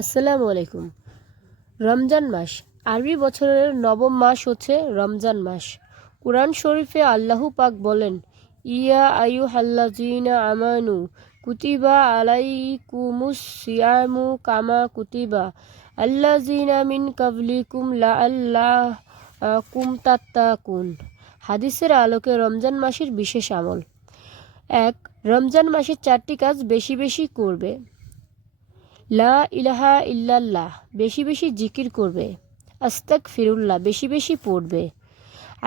আসসালামু আলাইকুম। রমজান মাস আরবি বছরের নবম মাস হচ্ছে রমজান মাস। কুরআন শরীফে আল্লাহ পাক বলেন, ইয়া আইয়ুহাল্লাযীনা আমানু কুতিবা আলাইকুমুস সিয়ামু কামা কুতিবা আল্লাযীনা মিন কাবলিকুম লাআল্লাকুম তাত্তাকুন। হাদিসের আলোকে রমজান মাসের বিশেষ আমল। ১. রমজান মাসের 4টি কাজ বেশি বেশি করবে। লা ইলাহা ইল্লাল্লাহ বেশি বেশি জিকির করবে। আস্তাগফিরুল্লাহ বেশি বেশি পড়বে।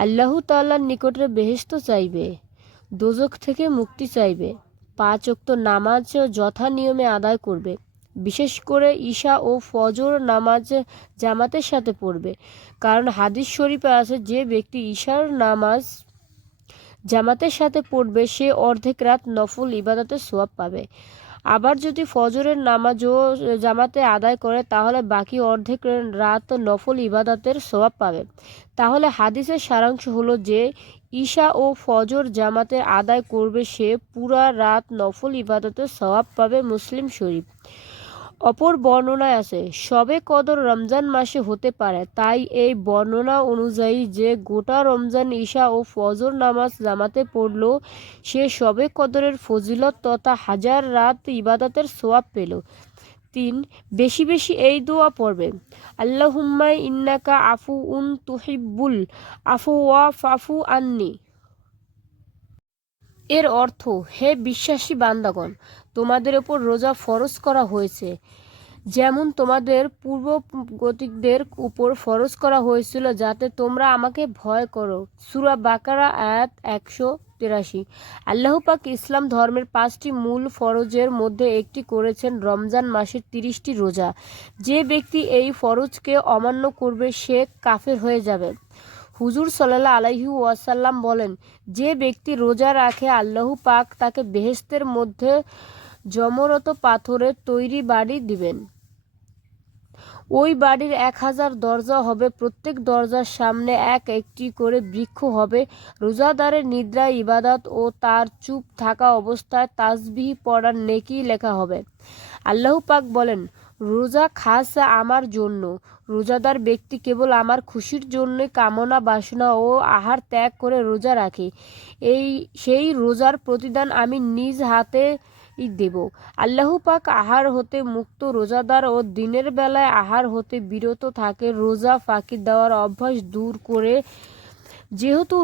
আল্লাহ তাআলার নিকটে বেহেশত চাইবে। দোজখ থেকে মুক্তি চাইবে। 5 ওয়াক্ত নামাজ যথা নিয়মে আদায় করবে। বিশেষ করে ঈশা ও ফজর নামাজ জামাতের সাথে পড়বে, কারণ হাদিস শরীফে আছে যে ব্যক্তি ঈশার নামাজ জামাতের সাথে পড়বে সে অর্ধেক রাত নফল ইবাদতের সওয়াব পাবে। আবার যদি ফজরের নামাজও জামাতে আদায় করে তাহলে বাকি অর্ধেক রাত নফল ইবাদতের সওয়াব পাবে। তাহলে হাদিসের সারাংশ হলো যে ঈশা ও ফজর জামাতে আদায় করবে সে পুরা রাত নফল ইবাদতের সওয়াব পাবে। মুসলিম শরীফ। অপর বর্ণনায় আছে শবে কদর রমজান মাসে হতে পারে, তাই এই বর্ণনা অনুযায়ী যে গোটা রমজান ঈশা ও ফজর নামাজ জামাতে পড়ল সে শবে কদরের ফজিলত তথা হাজার রাত ইবাদতের সোয়াব পেল। 3. বেশি বেশি এই দোয়া পড়বে, আল্লাহুম্মা ইন্নাকা আফুউন তুহিব্বুল আফওয়া ফাফু আন্নি। এর অর্থ, হে বিশ্বাসী বান্দাগণ, তোমাদের ওপর রোজা ফরজ করা হয়েছে যেমন তোমাদের পূর্বগতিকদের উপর ফরজ করা হয়েছিল, যাতে তোমরা আমাকে ভয় করো। সূরা বাকারা আয়াত 183। আল্লাহ পাক ইসলাম ধর্মের 5টি মূল ফরজের মধ্যে একটি করেছেন রমজান মাসের 30টি রোজা। যে ব্যক্তি এই ফরজকে অমান্য করবে সে কাফের হয়ে যাবে। হুজুর সাল্লাল্লাহু আলাইহি ওয়াসাল্লাম বলেন, যে ব্যক্তি রোজা রাখে আল্লাহ পাক তাকে বেহেশতের মধ্যে জমরত পাথরের তৈরি বাড়ি দিবেন। ওই বাড়ির 1000 দরজা হবে, প্রত্যেক দরজার সামনে একটি করে বৃক্ষ হবে। রোজাদারের নিদ্রা ইবাদত ও তার চুপ থাকা অবস্থায় তাসবিহ পড়ার নেকি লেখা হবে। আল্লাহ পাক বলেন, রোজা খাস আমার জন্য। রোজাদার ব্যক্তি কেবল আমার খুশির জন্য কামনা বাসনা ও আহার ত্যাগ করে রোজা রাখে, সেই রোজার প্রতিদান আমি নিজ হাতে দেব। আল্লাহ পাক আহার হতে মুক্ত রোজাদার ও দিনের বেলায় আহার হতে বিরত থাকে রোজা ফাঁকি দেওয়ার অভ্যাস দূর করে। যেহেতু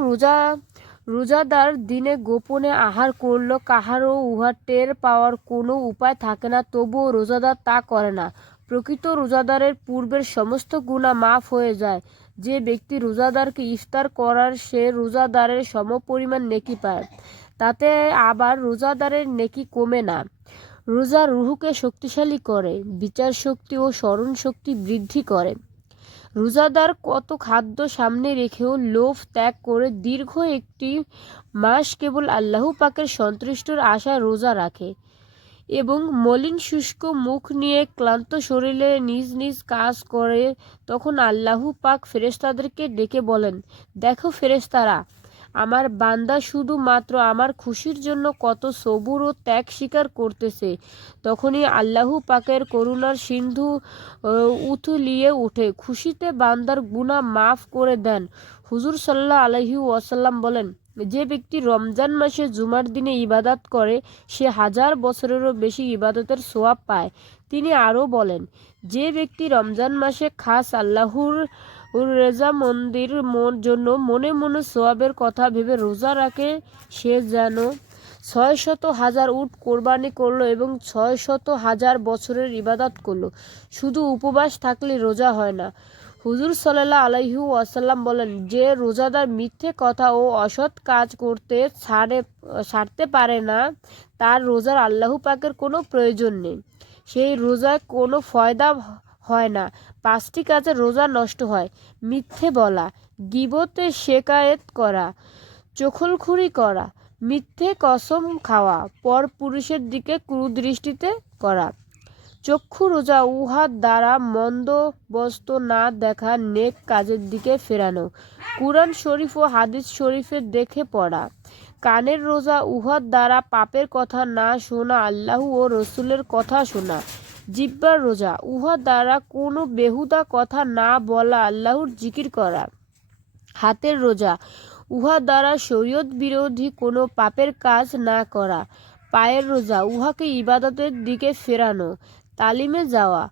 রোজাদার দিনে গোপনে আহার করলো, কাহারও উহা টের পাওয়ার কোনো উপায় থাকে না, তবুও রোজাদার তা করে না। প্রকৃত রোজাদারের পূর্বের সমস্ত গুনাহ মাফ হয়ে যায়। যে ব্যক্তি রোজাদারকে ইফতার করার সে রোজাদারের সমপরিমাণ নেকি পায়, তাতে আবার রোজাদারের নেকি কমে না। রোজা রুহকে শক্তিশালী করে, বিচার শক্তি ও স্মরণ শক্তি বৃদ্ধি করে। রোজাদার কত খাদ্য সামনে রেখেও লোভ ত্যাগ করে দীর্ঘ একটি মাস কেবল আল্লাহ পাকের সন্তুষ্টির আশায় রোজা রাখে এবং মলিন শুষ্ক মুখ নিয়ে ক্লান্ত শরীরে নিজ নিজ কাজ করে, তখন আল্লাহ পাক ফেরেশতাদেরকে ডেকে বলেন, দেখো ফেরেশতারা, আমার বান্দা শুধুমাত্র আমার খুশির জন্য কত সবুর ও ত্যাগ স্বীকার করতেছে। তখনই আল্লাহ পাকের করুণার সিন্ধু উথলিয়ে ওঠে, খুশিতে বান্দার গুনাহ মাফ করে দেন। হুজুর সাল্লাল্লাহু আলাইহি ওয়াসাল্লাম বলেন, যে ব্যক্তি রমজান মাসে জুমার দিনে ইবাদত করে সে 1000 বছরেরও বেশি ইবাদতের সওয়াব পায়। তিনি আরও বলেন, যে ব্যক্তি রমজান মাসে খাস আল্লাহর রেজামন্দির জন্য মনে মনে সওয়াবের কথা ভেবে রোজা রাখে সে যেন 600,000 উট কোরবানি করলো এবং 600,000 বছরের ইবাদত করলো। শুধু উপবাস থাকলে রোজা হয় না। হুজুর সাল্লাল্লাহু আলাইহি ওয়াসাল্লাম বলেন, যে রোজাদার মিথ্যে কথা ও অসৎ কাজ করতে ছাড়তে পারে না তার রোজার আল্লাহ পাকের কোনো প্রয়োজন নেই, সেই রোজায় কোনো ফয়দা হয় না। 5টি কাজে রোজা নষ্ট হয়: মিথ্যে বলা, গীবতে শেকায়েত করা, চখলখুরি করা, মিথ্যে কসম খাওয়া, পর পুরুষের দিকে কুদৃষ্টিতে করা। চক্ষু রোজা উহার দ্বারা মন্দ বস্তু না দেখা, নেক কাজের দিকে ফেরানো, কুরআন শরীফ ও হাদিস শরীফে দেখে পড়া। কানের রোজা উহার দ্বারা পাপের কথা না শোনা, আল্লাহ ও রসুলের কথা শোনা। জিহ্বার রোজা, উহা দ্বারা কোনো বেহুদা কথা না বলা, আল্লাহর জিকির করা। হাতের রোজা, উহা দ্বারা শরীয়ত বিরোধী কোনো পাপের কাজ না করা। পায়ের রোজা, উহাকে ইবাদতের দিকে ফেরানো। তালিমে যাওয়া,